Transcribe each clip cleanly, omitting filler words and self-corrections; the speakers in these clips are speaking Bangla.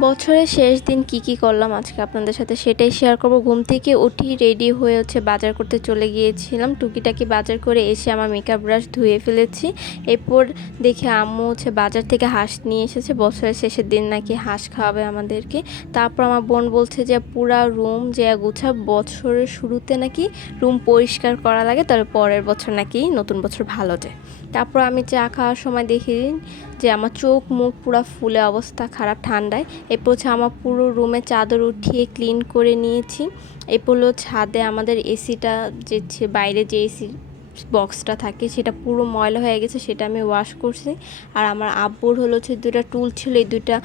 বছরের শেষ দিন কি করলাম আজকে আপনাদের সাথে সেটাই শেয়ার করব। ঘুম থেকে উঠি রেডি হয়ে বাজার করতে চলে গিয়েছিলাম। টুকিটাকি বাজার করে এসে আমার মেকআপ ব্রাশ ধুয়ে ফেলেছি। এরপর দেখে আম্মু বাজার থেকে হাঁস নিয়ে এসেছে। বছরের শেষের দিন নাকি হাঁস খাওয়াবে আমাদেরকে। তারপর আমার বোন বলছে যে পুরা রুম যে গুছা, বছরের শুরুতে নাকি রুম পরিষ্কার করা লাগে, তাহলে পরের বছর নাকি নতুন বছর ভালো যায়। তারপর আমি চা খাওয়ার সময় দেখি যে আমার চোখ মুখ পুরো ফুলে অবস্থা খারাপ ঠান্ডায়। এরপর আমার পুরো রুমে চাদর উঠিয়ে ক্লিন করে নিয়েছি। এরপর ছাদে আমাদের এসিটা যে বাইরে যে এসি বক্সটা থাকে সেটা পুরো ময়লা হয়ে গেছে, সেটা আমি ওয়াশ করছি। আর আমার আব্বুর দুটো টুল ছিল, এই দুইটা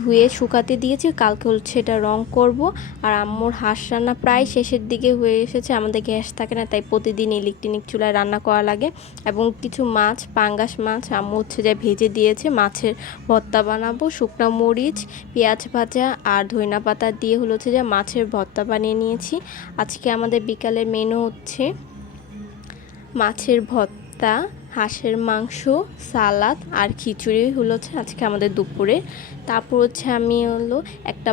ধুয়ে শুকাতে দিয়েছি, কালকে এটা রং করব। আর আম্মুর হাঁস রান্না প্রায় শেষের দিকে হয়ে এসেছে। আমাদের গ্যাস থাকে না, তাই প্রতিদিন ইলেকট্রিক চুলায় রান্না করা লাগে। এবং কিছু মাছ, পাঙ্গাস মাছ আম্মু যে ভেজে দিয়েছে। মাছের ভর্তা বানাবো, শুকনো মরিচ, পেঁয়াজ ভাজা আর ধইনা পাতা দিয়ে যে মাছের ভর্তা বানিয়ে নিয়েছি। আজকে আমাদের বিকালের মেনু হচ্ছে মাছের ভর্তা, হাঁসের মাংস, সালাদ আর খিচুড়ি আজকে আমাদের দুপুরে। তারপর আমি একটা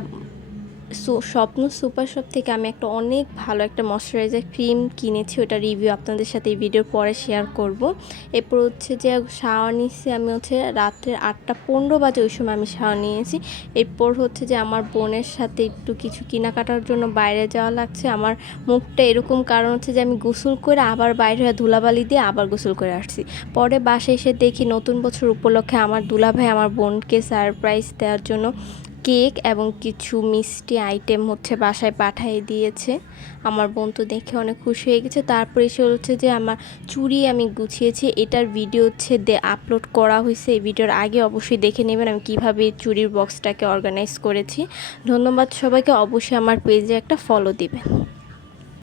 স্বপ্ন সুপার শপ থেকে আমি একটা অনেক ভালো একটা ময়শ্চারাইজার ক্রিম কিনেছি, ওটা রিভিউ আপনাদের সাথে এই ভিডিওর পরে শেয়ার করব। এরপর যে শাওয়ার নিয়েছি আমি রাত্রে 8:15 বাজে, ওই সময় আমি শাওয়ার নিয়েছি। এরপর যে আমার বোনের সাথে একটু কিছু কেনাকাটার জন্য বাইরে যাওয়া লাগছে। আমার মুখটা এরকম কারণ যে আমি গোসল করে আবার বাইরে ধুলাবালি দিয়ে আবার গোসল করে আসছি। পরে বাসায় এসে দেখি নতুন বছর উপলক্ষে আমার দুলাভাই আমার বোনকে সারপ্রাইজ দেওয়ার জন্য কেক এবং কিছু মিষ্টি আইটেম বাসায় পাঠিয়ে দিয়েছে। আমার বোন তো দেখে অনেক খুশি হয়ে গেছে। তারপরে এসে যে আমার চুড়ি আমি গুছিয়েছি, এটার ভিডিও আপলোড করা হয়েছে। এই ভিডিওর আগে অবশ্যই দেখে নেবেন আমি কিভাবে চুড়ির বক্সটাকে অর্গানাইজ করেছি। ধন্যবাদ সবাইকে, অবশ্যই আমার পেজে একটা ফলো দিবেন।